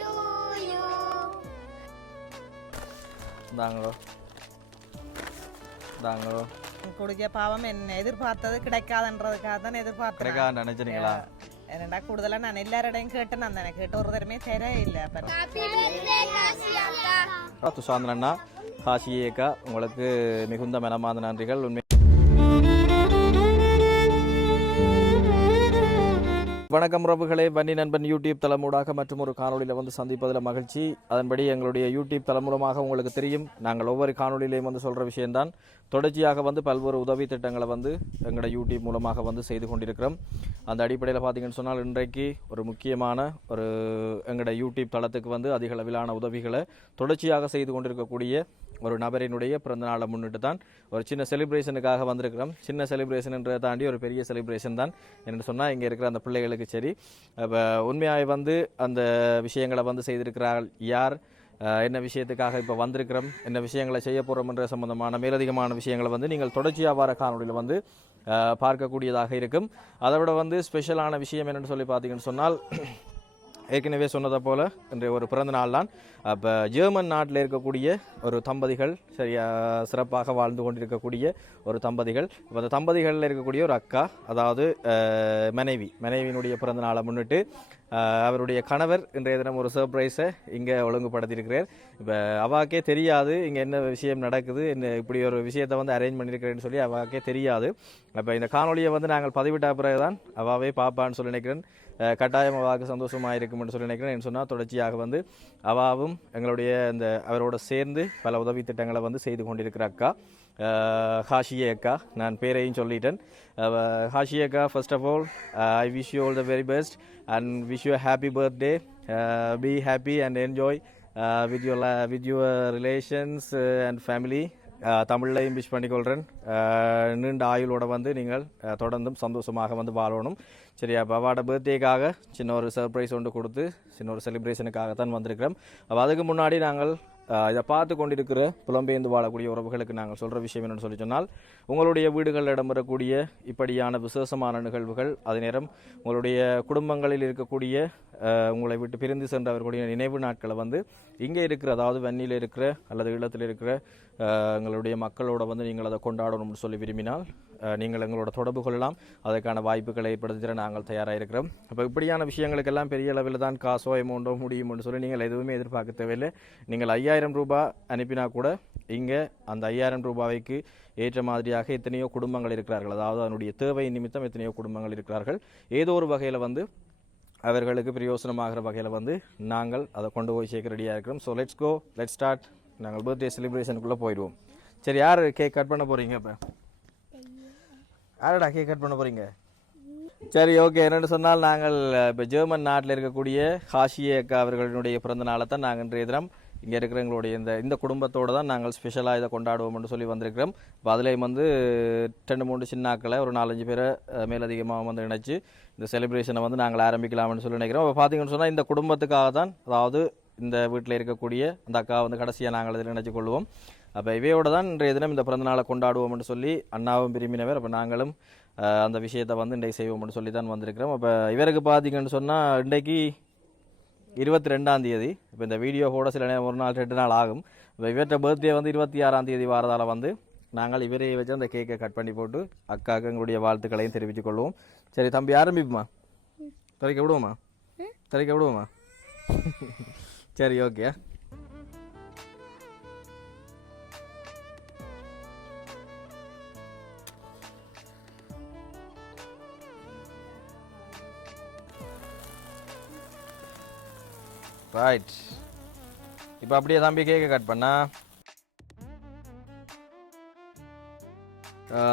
to you. தாங்களோ தாங்களோ குடிக்க பாவம் என்ன எதிர்பார்த்தது கிடைக்காதுன்றதுக்காக தான் எதிர்பார்த்தேன். கிடைக்காது நினைச்சீங்களா? என்னடா கூடுதலா நான் எல்லாரோடையும் கேட்டு நான் தானே கேட்டு ஒரு தரமே தெரிய இல்லை. துஷாந்தன் அண்ணா, காசி ஏக்கா, உங்களுக்கு மிகுந்த மனமார்ந்த நன்றிகள். உண்மை வணக்கம் உறவுகளே, வன்னி நண்பன் யூடியூப் தளமூடாக மற்றும் ஒரு காணொலியில் வந்து சந்திப்பதில் மகிழ்ச்சி. அதன்படி எங்களுடைய யூடியூப் தளமூலமாக உங்களுக்கு தெரியும், நாங்கள் ஒவ்வொரு காணொலியிலையும் வந்து சொல்கிற விஷயம்தான். தொடர்ச்சியாக வந்து பல்வேறு உதவி திட்டங்களை வந்து எங்களோட யூடியூப் மூலமாக வந்து செய்து கொண்டிருக்கிறோம். அந்த அடிப்படையில் பார்த்தீங்கன்னு சொன்னால் இன்றைக்கு ஒரு முக்கியமான ஒரு எங்களோட யூடியூப் தளத்துக்கு வந்து அதிக அளவிலான உதவிகளை தொடர்ச்சியாக செய்து கொண்டிருக்கக்கூடிய ஒரு நபரினுடைய பிறந்த நாளை முன்னிட்டு தான் ஒரு சின்ன செலிப்ரேஷனுக்காக வந்திருக்கிறோம். சின்ன செலிப்ரேஷன்ன்றதை தாண்டி ஒரு பெரிய செலிப்ரேஷன் தான். என்னென்னு சொன்னால் இங்கே இருக்கிற அந்த பிள்ளைகளுக்கு சரி, இப்போ உண்மையாக வந்து அந்த விஷயங்களை வந்து செய்திருக்கிறார்கள் யார், என்ன விஷயத்துக்காக இப்போ வந்திருக்கிறோம், என்ன விஷயங்களை செய்ய போகிறோம்ன்ற சம்பந்தமான மேலதிகமான விஷயங்களை வந்து நீங்கள் தொடர்ச்சியாக வர காணொலியில் வந்து பார்க்கக்கூடியதாக இருக்கும். அதை விட வந்து ஸ்பெஷலான விஷயம் என்னென்னு சொல்லி பார்த்தீங்கன்னு சொன்னால், ஏற்கனவே சொன்னதை போல் இன்றைய ஒரு பிறந்த நாள் தான். அப்போ ஜெர்மன் நாட்டில் இருக்கக்கூடிய ஒரு தம்பதிகள், சரியா சிறப்பாக வாழ்ந்து கொண்டிருக்கக்கூடிய ஒரு தம்பதிகள், இப்போ அந்த தம்பதிகளில் இருக்கக்கூடிய ஒரு அக்கா, அதாவது மனைவியினுடைய பிறந்த நாளை முன்னிட்டு அவருடைய கணவர் இன்றைய தினம் ஒரு சர்ப்ரைஸை இங்கே ஒழுங்குபடுத்தியிருக்கிறார். இப்போ அவாக்கே தெரியாது இங்கே என்ன விஷயம் நடக்குது, என்ன இப்படி ஒரு விஷயத்தை வந்து அரேஞ்ச் பண்ணியிருக்கிறேன்னு சொல்லி அவாக்கே தெரியாது. அப்போ இந்த காணொலியை வந்து நாங்கள் பதிவிட்ட பிறகு தான் அவாவே பாப்பான்னு சொல்லி நினைக்கிறேன். கட்டாயம் அவாவுக்கு சந்தோஷமாக இருக்கும்னு சொல்லி நினைக்கிறேன். சொன்னால் தொடர்ச்சியாக வந்து அவாவும் எங்களுடைய இந்த அவரோட சேர்ந்து பல உதவி திட்டங்களை வந்து செய்து கொண்டிருக்கிற அக்கா ஹாஷியே அக்கா. நான் பேரையும் சொல்லிட்டேன். ஹாஷியே அக்கா, first of all I wish you all the very best and wish you a happy birthday. Be happy and enjoy with your relations and family. தமிழ்லையும் விஷ் பண்ணிக்கொள்கிறேன். நீண்ட ஆயுளோட வந்து நீங்கள் தொடர்ந்தும் சந்தோஷமாக வந்து வாழணும். சரியா? அப்போ அவாட பர்த்டேக்காக சின்ன ஒரு சர்ப்ரைஸ் ஒன்று கொடுத்து சின்ன ஒரு செலிப்ரேஷனுக்காகத்தான் வந்திருக்கிறோம். அப்போ அதுக்கு முன்னாடி நாங்கள் இதை பார்த்து கொண்டிருக்கிற புலம்பெயர்ந்து வாழக்கூடிய உறவுகளுக்கு நாங்கள் சொல்கிற விஷயம் என்னென்னு சொல்லி சொன்னால், உங்களுடைய வீடுகளில் இடம்பெறக்கூடிய இப்படியான விசேஷமான நிகழ்வுகள், அதே நேரம் உங்களுடைய குடும்பங்களில் இருக்கக்கூடிய உங்களை விட்டு பிரிந்து சென்றவர்களுடைய நினைவு நாட்களை வந்து இங்கே இருக்கிற, அதாவது வன்னியில் இருக்கிற அல்லது ஈழத்தில் இருக்கிற எங்களுடைய மக்களோட வந்து நீங்கள் அதை கொண்டாடணும்னு சொல்லி விரும்பினால் நீங்கள் எங்களோட தொடர்பு கொள்ளலாம். அதற்கான வாய்ப்புகளை ஏற்படுத்திட நாங்கள் தயாராக இருக்கிறோம். அப்போ இப்படியான விஷயங்களுக்கெல்லாம் பெரிய அளவில் தான் காசோ அமௌண்ட்டோ முடியும்னு சொல்லி நீங்கள் எதுவுமே எதிர்பார்க்க தேவையில்லை. நீங்கள் 5000 ரூபாய் அனுப்பினா கூட இங்கே அந்த 5000 ரூபாய்க்கு ஏற்ற மாதிரியாக எத்தனையோ குடும்பங்கள் இருக்கிறார்கள். அதாவது அதனுடைய தேவை நிமித்தம் எத்தனையோ குடும்பங்கள் இருக்கிறார்கள். ஏதோ ஒரு வகையில் வந்து அவர்களுக்கு பிரயோசனமாகிற வகையில் வந்து நாங்கள் அதை கொண்டு போய் சேர்க்க ரெடியாக இருக்கிறோம். So let's go, let's start. நாங்கள் பர்த்டே செலிப்ரேஷனுக்குள்ளே போயிடுவோம். சரி, யார் கேக் கட் பண்ண போகிறீங்க? இப்போ யாரடா கேக் கட் பண்ண போகிறீங்க? சரி, ஓகே. என்னென்னு சொன்னால், நாங்கள் இப்போ ஜெர்மன் நாட்டில் இருக்கக்கூடிய ஹாஷியே அக்கா அவர்களுடைய பிறந்த நாளை தான் நாங்கள் இன்றைய தினம் இங்கே இருக்கிற எங்களுடைய இந்த குடும்பத்தோடு தான் நாங்கள் ஸ்பெஷலாக இதை கொண்டாடுவோம்னு சொல்லி வந்திருக்கிறோம். இப்போ அதுலேயும் வந்து 2-3 சின்னாக்களை ஒரு 4-5 பேரை மேலதிகமாக வந்து நினச்சி இந்த செலிப்ரேஷனை வந்து நாங்கள் ஆரம்பிக்கலாம்னு சொல்லி நினைக்கிறோம். இப்போ பார்த்தீங்கன்னு சொன்னால் இந்த குடும்பத்துக்காக தான், அதாவது இந்த வீட்டில் இருக்கக்கூடிய அந்த அக்கா வந்து கடைசியாக நாங்கள் இதில் நினச்சி கொள்வோம். அப்போ இவையோடு தான் இன்றைய தினம் இந்த பிறந்தநாளை கொண்டாடுவோம்னு சொல்லி அண்ணாவும் விரும்பினவர். அப்போ நாங்களும் அந்த விஷயத்தை வந்து இன்றைக்கு செய்வோம்னு சொல்லி தான் வந்திருக்கிறோம். அப்போ இவருக்கு பார்த்தீங்கன்னு சொன்னால் இன்றைக்கு 22ஆம் தேதி. இப்போ இந்த வீடியோ கூட சில நேரம் ஒரு நாள் 2 நாள் ஆகும். இப்போ இவர்கிட்ட பர்த்டே வந்து 26ஆம் தேதி வாரதால் வந்து நாங்கள் இவரே வச்சு அந்த கேக்கை கட் பண்ணி போட்டு அக்காவுக்கு எங்களுடைய வாழ்த்துக்களையும் தெரிவித்துக் கொள்வோம். சரி தம்பி, ஆரம்பிப்புமா? திறக்க விடுவோமா? சரி, ஓகே. ரைட், இப்போ அப்படியே தம்பி கேக்கை கட் பண்ணா.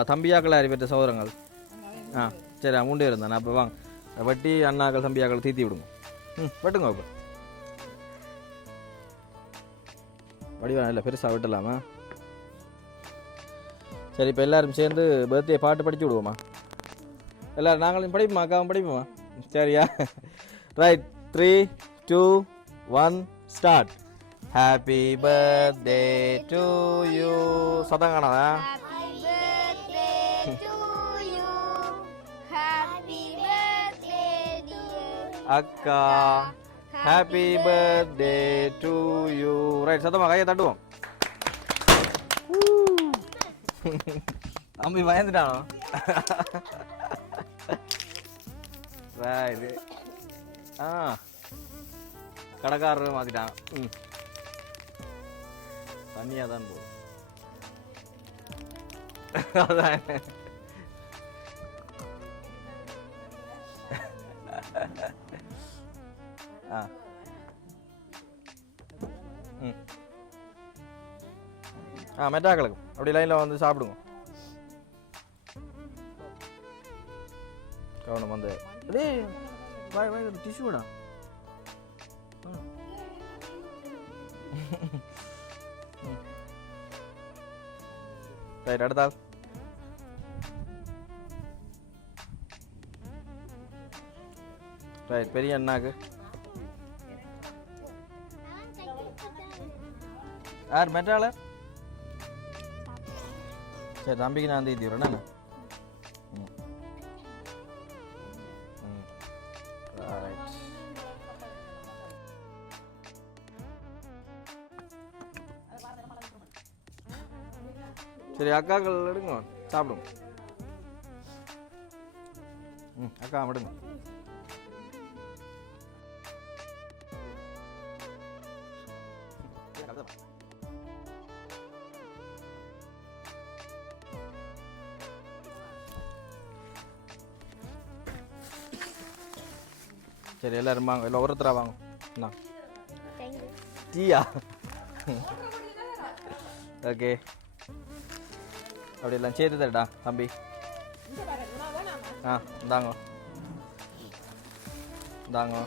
தம்பியாக்கள் யார் பெற்ற சௌரங்கள்? சரி, 3 இருந்தா. அப்போ வாங்க வட்டி அண்ணாக்கள் தம்பியாக்கள் தீத்தி விடுங்க. வெட்டுங்க. இப்போ வடிவா இல்லை, பெருசாக விட்டலாமா? சரி, இப்போ எல்லோரும் சேர்ந்து பர்த்டே பாட்டு படித்து விடுவோமா? எல்லோரும் நாங்களும் படிப்போமா? அக்காவும் படிப்போமா? சரியா? Right, 3, 2, 1 start. Happy birthday to you. சத்தம் காணாதா? அக்கா happy birthday to you. Right, சத்தமா கையை தட்டுவோம். அம்பி பயந்துட்டானோ? ரைட். கடைக்காரர் மாத்திட்டான். தண்ணியா தான் போகும். அதான் மெட்டா கலக்கும். அப்படி லைனில் வந்து சாப்பிடுங்க. கவனம் வந்து டிஷ்யூடா. ரைட், அடுத்தால். ரைட், பெரிய அண்ணாக்கு. யார் மெட்டால? சரி, தம்பிக்கு நான் தீத்தி விடுறேன். நான் சரி, அக்காக்கள் எடுங்க, சாப்பிடுங்க. அக்கா விடுங்க. சரி, எல்லாரும் வாங்க. இல்லை ஒருத்தரா வாங்க. என்ன டீயா? ஓகே, அப்படி எல்லாம் சேர்த்து தரடா தம்பி. இந்தாங்க இந்தாங்க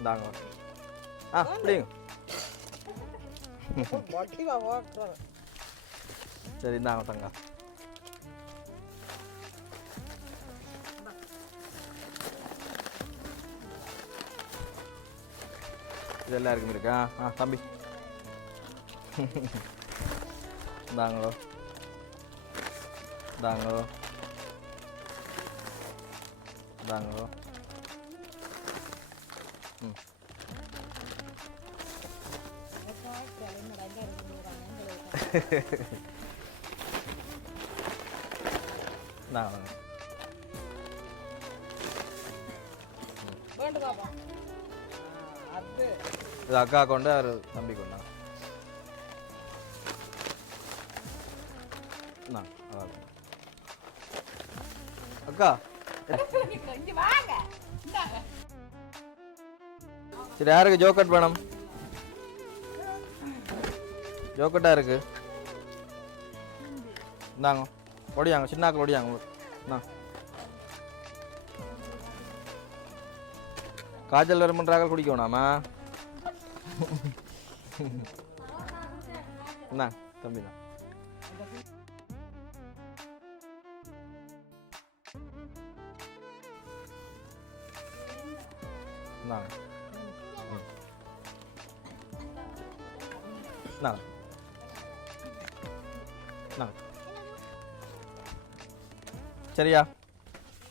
இந்தாங்க. அப்படிங்க. சரி, இந்தாங்க தங்க. இது எல்லாருக்கும் இருக்கா? தம்பி இந்தாங்களோ இந்தாங்களோ இந்தாங்களோ. இந்தாங்க. இது அக்கா கொண்டு அவர் தம்பி கொண்டா. அக்கா சரி, யாருக்கு ஜோக்கட் வேணும்? ஜோக்கட்டா இருக்கு. இந்தாங்க, ஒடியாங்க, சின்னாக்கள் ஒடியாங்க. காய்ச்சல் வருமன்றாக குடிக்க வேணாமா? என்ன தம்பி தான். சரியா?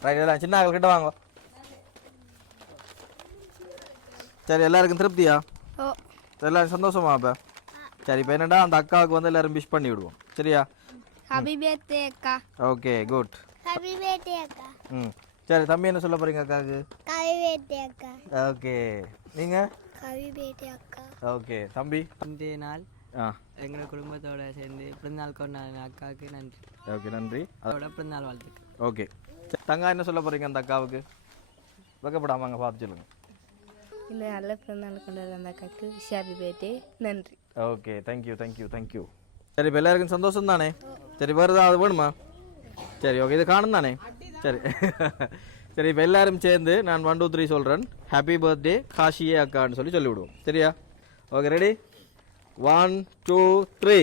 ரைட், எல்லாம் சின்ன ஆக்கள் கிட்ட வாங்க. சரி, எல்லாருக்கும் திருப்தியா? எல்லாரும் சந்தோஷமா? அப்ப சரி, இப்போ என்னடா அந்த அக்காவுக்கு வந்து எல்லாரும் விஷ் பண்ணி விடுவோம். சரியா? ஹாப்பி பர்த்டே அக்கா. Okay, good. ஹாப்பி பர்த்டே அக்கா. சரி, தம்பி என்ன சொல்ல போறீங்க அக்காவுக்கு? ஹாப்பி பர்த்டே அக்கா. ஓகே, நீங்க? ஹாப்பி பர்த்டே அக்கா. ஓகே, தம்பி இன்றைய நாள் எங்கள் குடும்பத்தோட சேர்ந்து பிறந்தநாள் கொண்டாடின அக்காவுக்கு நன்றி. ஓகே, நன்றி. அதோட பிறந்தநாள் வாழ்த்துக்கு. ஓகே, தங்கா என்ன சொல்ல போறீங்க அந்த அக்காவுக்கு? வைக்கப்படாம அங்கே பார்த்து சொல்லுங்க. இந்த நல்ல பிறந்தநாள் கொண்டாடுற அந்த அக்காவுக்கு ஹாப்பி பர்த்டே, நன்றி. Okay, thank you thank you thank you. சரி, இப்போ எல்லாருக்கும் சந்தோஷம் தானே? சரி, வருதா? அது வேணுமா? சரி, ஓகே, இது காணும் தானே? சரி. சரி, இப்போ எல்லாரும் சேர்ந்து நான் 1 2 3 சொல்கிறேன். ஹாப்பி பர்த்டே காஷியே அக்கான்னு சொல்லிவிடுவோம். சரியா? Okay, ready? 1 2 3.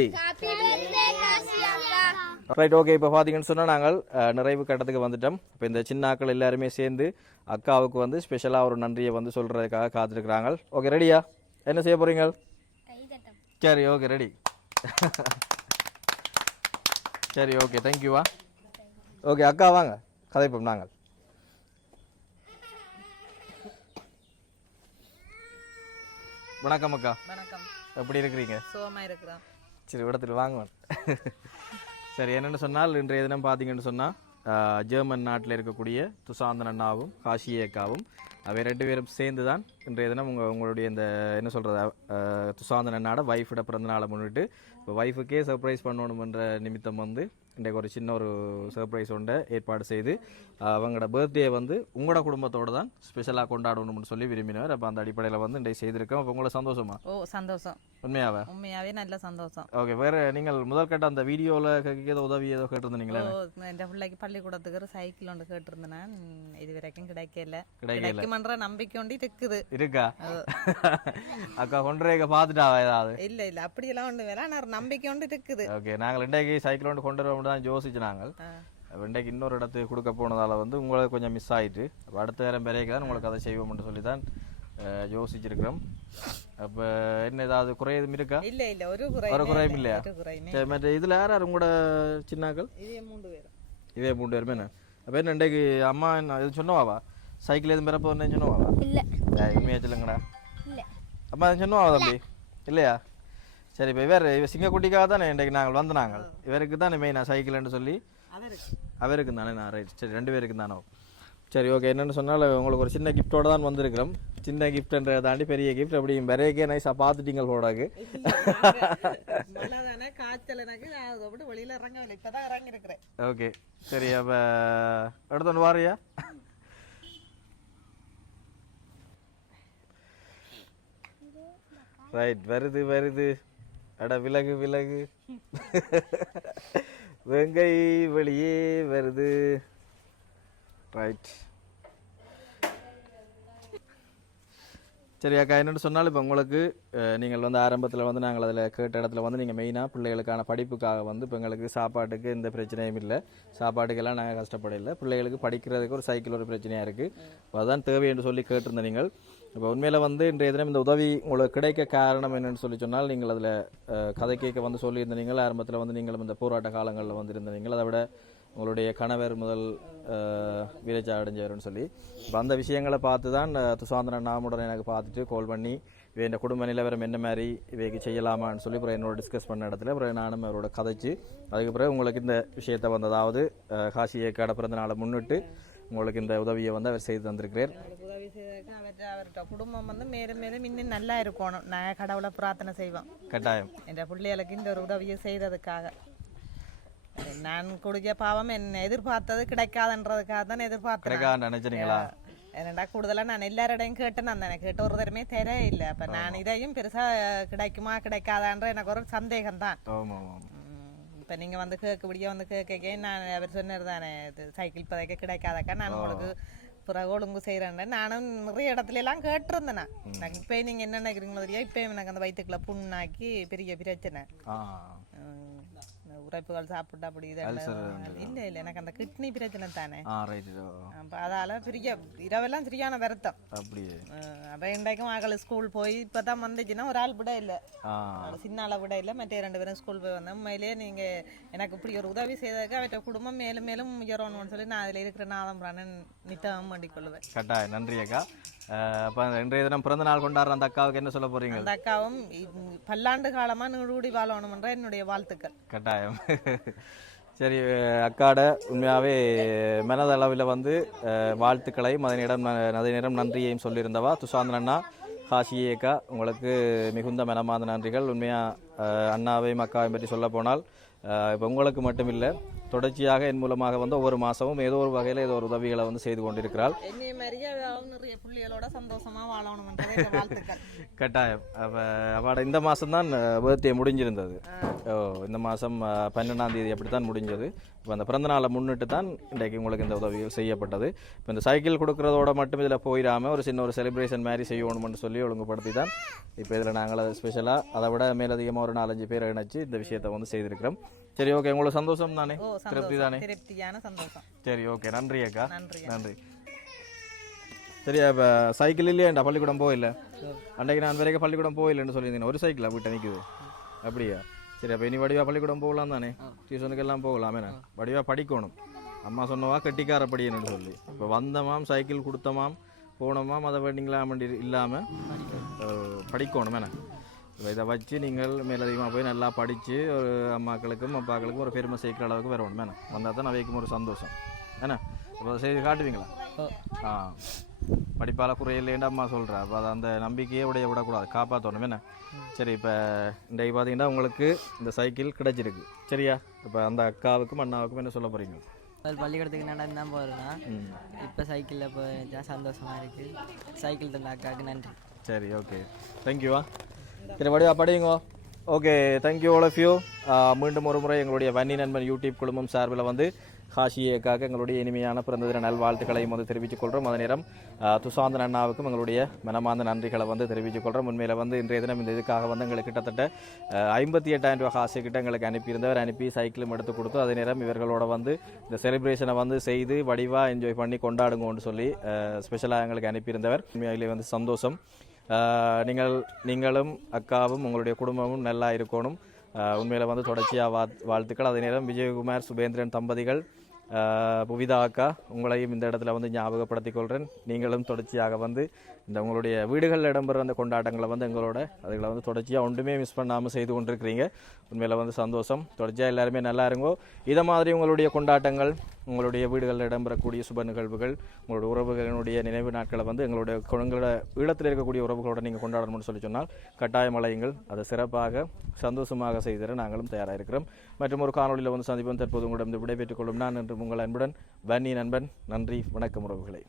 Right, okay. இப்போ பார்த்தீங்கன்னு சொன்னால் நாங்கள் நிறைவு கட்டத்துக்கு வந்துட்டோம். இப்போ இந்த சின்ன ஆக்கள் எல்லாருமே சேர்ந்து அக்காவுக்கு வந்து ஸ்பெஷலாக ஒரு நன்றியை வந்து சொல்கிறதுக்காக காத்திருக்கிறாங்க. ஓகே, ரெடியா? என்ன செய்ய போகிறீங்க? சரி, ஓகே, ரெடி. சரி, ஓகே, தேங்க்யூவா. ஓகே, அக்கா வாங்க கதைப்போம் நாங்கள். வணக்கம் அக்கா, வணக்கம். எப்படி இருக்கிறீங்க? சுகமா இருக்கிறோம். சரி, இடத்துல வாங்குவேன். சரி, என்னென்னு சொன்னால் இன்றைய தினம் பார்த்தீங்கன்னு சொன்னால் ஜெர்மன் நாட்டில் இருக்கக்கூடிய துசாந்தன் அண்ணாவும் காஷியே அக்காவும் அவை 2 பேரும் சேர்ந்து தான் இன்றைய தினம் உங்களுடைய இந்த என்ன சொல்கிறது துசாந்தன் அண்ணாட ஒய்ஃபோட பிறந்தநாளை முன்னிட்டு இப்போ ஒய்ஃபுக்கே சர்ப்ரைஸ் பண்ணணுமென்ற நிமித்தம் வந்து இன்றைக்கு ஒரு சின்ன ஒரு சர்ப்ரைஸ் ஒன்றை ஏற்பாடு செய்து அவங்களோட பர்த்டே வந்து உங்களோட குடும்பத்தோடு தான் ஸ்பெஷலாக கொண்டாடணும்னு சொல்லி விரும்பினவர். அப்போ அந்த அடிப்படையில் வந்து இன்றைக்கு செய்திருக்கோம். அப்போ உங்களுக்கு சந்தோஷமா? ஓ, சந்தோஷம். உண்மையாவே நல்ல சந்தோஷம். ஓகே. வேறு நீங்கள் முதல் கட்ட அந்த வீடியோவில் ஏதோ உதவி ஏதோ கேட்டிருந்தீங்களா? என் பிள்ளைக்கு பள்ளிக்கூடத்துக்கு ஒரு சைக்கிள் ஒன்று கேட்டிருந்தேன். இது வரைக்கும் கிடைக்குமன்ற நம்பிக்கை ஒன்று இருக்கா? அக்கா கொண்டு பார்த்துட்டாவா ஏதாவது? இல்ல அப்படியெல்லாம் ஒன்று வேலை, நான் நம்பிக்கை ஒன்று இருக்குது. ஓகே. நாங்கள் இன்றைக்கு சைக்கிள் ஒன்று கொண்டு வர தான் யோசிச்சு நாங்கள் இன்றைக்கு இன்னொரு இடத்துக்கு கொடுக்க போனதால் வந்து உங்களுக்கு கொஞ்சம் மிஸ் ஆகிட்டு அடுத்த நேரம் பிறகு தான் உங்களுக்கு அதை செய்வோம்னு சொல்லி தான் யோசிச்சிருக்கிறோம். அப்போ என்ன ஏதாவது குறையும் இருக்கா? இல்ல ஒரு குறையும் இல்லையா? சரி, மற்ற இதில் யார் யார் உங்களோட சின்னாக்கள்? இதே 3 பேருமே என்ன? அப்போ என்ன இன்றைக்கு அம்மா என்ன இது சொன்னவாவா? சைக்கிள் எதுவும் பிறப்பு ஒன்று சொன்னவாவா? இல்லை. உண்மையாக சொல்லுங்கடா. அம்மா அது சொன்னவா தம்பி? இல்லையா? சரி, இப்போ இவர் சிங்கக்குட்டிக்காக தானே இன்றைக்கு நாங்கள் வந்து நாங்கள் இவருக்கு தானே மெயினாக சைக்கிள்னு சொல்லி அவருக்கு தானே நான் ரைட். சரி, 2 பேருக்கு தானோ? சரி, ஓகே. என்னென்னு சொன்னால் உங்களுக்கு ஒரு சின்ன கிஃப்டோடு தான் வந்திருக்கிறோம். சின்ன கிஃப்ட்ன்றதை தாண்டி பெரிய கிஃப்ட் அப்படி வரையக்கே நைஸாக பார்த்துட்டீங்க போடாக்கு. ஓகே, சரி. அப்போ எடுத்து ஒன்று வாரியா? ரைட், வருது. அட விலகு வெங்கை வெளியே வருது. ரைட். சரி அக்கா, என்னென்னு சொன்னாலும் இப்போ உங்களுக்கு நீங்கள் வந்து ஆரம்பத்தில் வந்து நாங்கள் அதில் கேட்ட இடத்துல வந்து நீங்கள் மெயினாக பிள்ளைகளுக்கான படிப்புக்காக வந்து இப்போ எங்களுக்கு சாப்பாட்டுக்கு எந்த பிரச்சனையும் இல்லை, சாப்பாட்டுக்கெல்லாம் நாங்கள் கஷ்டப்படலை. பிள்ளைகளுக்கு படிக்கிறதுக்கு ஒரு சைக்கிள் ஒரு பிரச்சனையாக இருக்குது. இப்போ அதுதான் தேவை என்று சொல்லி கேட்டிருந்த நீங்கள். இப்போ உண்மையில் வந்து இன்றைய தினம் இந்த உதவி உங்களுக்கு கிடைக்க காரணம் என்னென்னு சொல்லி சொன்னால் நீங்கள் அதில் கதை கேட்க வந்து சொல்லியிருந்த நீங்கள் ஆரம்பத்தில் வந்து நீங்களும் இந்த போராட்ட காலங்களில் வந்திருந்த நீங்கள், அதை விட உங்களுடைய கணவர் முதல் வீரச்சா அடைஞ்சவர்னு சொல்லி இப்போ அந்த விஷயங்களை பார்த்து தான் துசாந்தன் அண்ணாமுடன் எனக்கு பார்த்துட்டு கால் பண்ணி இவை இந்த குடும்ப நிலவரம் என்ன மாதிரி இவைக்கு செய்யலாமான்னு சொல்லி அப்புறம் என்னோட டிஸ்கஸ் பண்ண இடத்துல அப்புறம் நானும் அவரோட கதைச்சு அதுக்கு பிறகு உங்களுக்கு இந்த விஷயத்தை வந்து அதாவது காஷியே அக்காட பிறந்த நாளை முன்னிட்டு உங்களுக்கு இந்த உதவியை வந்து அவர் செய்து தந்திருக்கிறார். உதவி செய்ததுக்கு அவர்கிட்ட குடும்பம் வந்து மேலும் மேலும் இன்னும் நல்லா இருக்கணும். நான் கடவுளை பிரார்த்தனை செய்வோம் கட்டாயம் என் பிள்ளைகளுக்கு இந்த ஒரு உதவியை செய்ததுக்காக. நான் கொடுக்க பாவம் என்ன எதிர்பார்த்தது கிடைக்காதுன்றதுக்காக தான் எதிர்பார்த்தேன். நினைச்சீங்களா? என்னடா கூடுதலாக நான் எல்லாரோடையும் கேட்டேன், அந்த எனக்கு கேட்ட ஒரு தரமே தெரிய இல்லை. அப்போ நான் இதையும் பெருசாக கிடைக்குமா கிடைக்காதான்ற எனக்கு ஒரு சந்தேகம் தான். இப்போ நீங்கள் வந்து கேட்கபடியே வந்து கேட்க நான் அவர் சொன்னார் தானே இது சைக்கிள் இப்போதைக்கு கிடைக்காதக்கா நான் உங்களுக்கு பிறகு ஒழுங்கு செய்கிறேன். நானும் நிறைய இடத்துல எல்லாம் கேட்டிருந்தேன். எனக்கு இப்போ நீங்கள் என்ன நினைக்கிறீங்களோ தெரியா, இப்போயும் எனக்கு அந்த வயிற்றுக்குள்ள புண்ணாக்கி பெரிய பிரச்சனை, உரைப்புகள் சாப்பிட்டா அப்படி இல்லை எனக்கு அந்த கிட்னி பிரச்சனை தானே. அப்போ அதால பெரிய இரவெல்லாம் சரியான வருத்தம். அப்போ இன்றைக்கும் மகள் ஸ்கூல் போய் இப்போ தான் வந்துச்சுன்னா ஒரு ஆள் விட இல்லை, சின்ன ஆளை விட இல்லை, மற்ற 2 பேரும் ஸ்கூல் போய் வந்தேன். உண்மையிலேயே நீங்கள் எனக்கு இப்படி ஒரு உதவி செய்ததுக்கு அவற்றை குடும்பம் மேலும் மேலும் உயரணும்னு சொல்லி நான் அதில் இருக்கிற நாதம்பரான நித்தம் வேண்டிக் கொள்வேன். கட்டாயம். நன்றி அக்கா. அப்போ இன்றைய தினம் பிறந்த நாள் கொண்டாடுற அந்த அக்காவுக்கு என்ன சொல்ல போறீங்க? அந்த அக்காவும் பல்லாண்டு காலமாக நீடூடி வாழணும்ன்ற என்னுடைய வாழ்த்துக்கள். கட்டாயம். சரி அக்காட உண்மையாகவே மனதளவில் வந்து வாழ்த்துக்களையும் அதே நேரம் நன்றியையும் சொல்லியிருந்தவா துசாந்தன் அண்ணா காஷியே அக்கா, உங்களுக்கு மிகுந்த மனமார்ந்த நன்றிகள். உண்மையாக அண்ணாவையும் அக்காவையும் பற்றி சொல்ல போனால் இப்போ உங்களுக்கு மட்டும் இல்லை, தொடர்ச்சியாக என் மூலமாக வந்து ஒவ்வொரு மாதமும் ஏதோ ஒரு வகையில் ஏதோ ஒரு உதவிகளை வந்து செய்து கொண்டிருக்கிறாள். கட்டாயம். அவட இந்த மாதம்தான் பர்த்டே முடிஞ்சிருந்தது. இந்த மாதம் 12ஆம் தேதி அப்படி தான் முடிஞ்சது. இப்போ அந்த பிறந்தநாளை முன்னிட்டு தான் இன்றைக்கு உங்களுக்கு இந்த உதவிகள் செய்யப்பட்டது. இப்போ இந்த சைக்கிள் கொடுக்குறதோட மட்டும் இதில் போயிடாமல் ஒரு சின்ன ஒரு செலிப்ரேஷன் மாதிரி செய்யணும்னு சொல்லி ஒழுங்குபடுத்தி தான் இப்போ இதில் நாங்கள் ஸ்பெஷலாக அதை விட மேலதிகமாக ஒரு 4-5 பேரை இணைச்சு இந்த விஷயத்தை வந்து செய்திருக்கிறோம். சரி, ஓகே. உங்களுக்கு சந்தோஷம் தானே? திருப்தி தானே? சரி, ஓகே. நன்றி அக்கா. நன்றி. சரி, இப்போ சைக்கிள் இல்லையாண்டா பள்ளிக்கூடம் போயில்லை? அன்றைக்கு நான் வரைக்கும் பள்ளிக்கூடம் போயில்லைன்னு சொல்லியிருந்தேன். ஒரு சைக்கிளா வீட்டை நிற்குது? அப்படியா? சரி, அப்போ இனி வடிவா பள்ளிக்கூடம் போகலாம் தானே? டியூஷனுக்கு எல்லாம் போகலாமே. நான் வடிவா படிக்கணும். அம்மா சொன்னவா கட்டிக்காரப்படின்னு சொல்லி இப்போ வந்தமாம் சைக்கிள் கொடுத்தமாம் போனோமாம் அதை வேண்டிங்களா இல்லாமல் படிக்கணும் என்ன இப்போ இதை வச்சு நீங்கள் மேலதிகமாக போய் நல்லா படித்து ஒரு அம்மாக்களுக்கும் அப்பாக்களுக்கும் ஒரு பெருமை சேர்க்கிற அளவுக்கு வரணும் என்ன வந்தால் தான் அவைக்கும் ஒரு சந்தோஷம் என்ன இப்போ செய்து காட்டுவீங்களா ஆ படிப்பால் குறையில்லைன்னு அம்மா சொல்கிறேன் அப்போ அதை அந்த நம்பிக்கையே விடக்கூடாது காப்பாற்றணும் என்ன சரி இப்போ இன்றைக்கு பார்த்தீங்கன்னா உங்களுக்கு இந்த சைக்கிள் கிடைச்சிருக்கு சரியா இப்போ அந்த அக்காவுக்கும் அண்ணாவுக்கும் என்ன சொல்ல போகிறீங்க பள்ளிக்கூடத்துக்கு நடந்து தான் போகிறேன்னா இப்போ சைக்கிளில் போய் சந்தோஷமாக இருக்குது சைக்கிள் தந்த அக்காவுக்கு நன்றி சரி ஓகே தேங்க்யூவா சரி வடிவா படியுங்க okay thank you all of you மீண்டும் ஒரு முறை எங்களுடைய வன்னி நண்பன் யூடியூப் குழுமம் சார்பில் வந்து ஹாஷியேக்காக எங்களுடைய இனிமையான பிறந்த தின நல்வாழ்த்துக்களையும் வந்து தெரிவித்துக் கொள்கிறோம் அதே நேரம் துசாந்தன் அண்ணாவுக்கும் எங்களுடைய மனமார்ந்த நன்றிகளை வந்து தெரிவித்துக் கொள்கிறோம் உண்மையில் வந்து இன்றைய தினம் இந்த இதுக்காக வந்து எங்களுக்கு கிட்டத்தட்ட 58,000 ரூபா ஹாஷி கிட்ட எங்களுக்கு அனுப்பியிருந்தவர் அனுப்பி சைக்கிளும் எடுத்து கொடுத்து அதே நேரம் இவர்களோட வந்து இந்த செலிப்ரேஷனை வந்து செய்து வடிவாக என்ஜாய் பண்ணி கொண்டாடுங்கன்னு சொல்லி ஸ்பெஷலாக எங்களுக்கு அனுப்பியிருந்தவர் உண்மையிலே வந்து சந்தோஷம் நீங்களும் அக்காவும் உங்களுடைய குடும்பமும் நல்லா இருக்கணும் உண்மையில் வந்து தொடர்ச்சியாக வாழ்த்துக்கள் அதே நேரம் விஜயகுமார் சுபேந்திரன் தம்பதிகள் புவிதா அக்கா உங்களையும் இந்த இடத்துல வந்து ஞாபகப்படுத்திக் கொள்கிறேன் நீங்களும் தொடர்ச்சியாக வந்து இந்த உங்களுடைய வீடுகளில் இடம்பெற அந்த கொண்டாட்டங்களை வந்து எங்களோட அதுகளை வந்து தொடர்ச்சியாக ஒன்றுமே மிஸ் பண்ணாமல் செய்து கொண்டிருக்கிறீங்க உண்மையில் வந்து சந்தோஷம் தொடர்ச்சியாக எல்லாருமே நல்லா இருங்கோ இதை மாதிரி உங்களுடைய கொண்டாட்டங்கள் உங்களுடைய வீடுகளில் இடம்பெறக்கூடிய சுப நிகழ்வுகள் உங்களுடைய உறவுகளினுடைய நினைவு நாட்களை வந்து எங்களோட ஈழத்தில் இருக்கக்கூடிய உறவுகளோட நீங்கள் கொண்டாடணும்னு சொல்லி சொன்னால் கட்டாயம் அலையுங்கள் அதை சிறப்பாக சந்தோஷமாக செய்திட நாங்களும் தயாராக இருக்கிறோம் மற்றும் ஒரு காணொலியில் வந்து சந்திப்போம் தற்போது உங்களிடம் விடைபெற்றுக் கொள்ளும் நான் என்று உங்கள் அன்புடன் வன்னி நண்பன் நன்றி வணக்கம் உறவுகளை